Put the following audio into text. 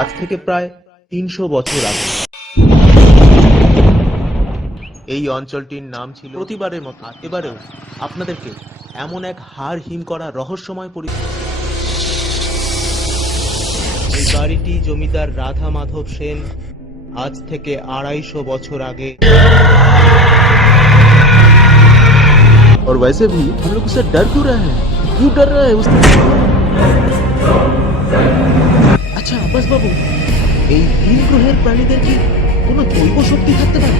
আজ থেকে প্রায় ৩০০ বছর আগে এই অঞ্চলটির নাম ছিল প্রতিবারের মতো এবারেও আপনাদেরকে এমন এক হাড় হিম করা রহস্যময় এই বাড়িটি জমিদার রাধা মাধব সেন আজ থেকে ২৫০ বছর আগে। और वैसे भी हम लोग उससे डर क्यों रहे हैं? क्यों डर रहे हैं उससे? আচ্ছা আব্বাস বাবু, এই ভিন গ্রহের প্রাণীদের কি কোনো জৈব শক্তি থাকতে পারে?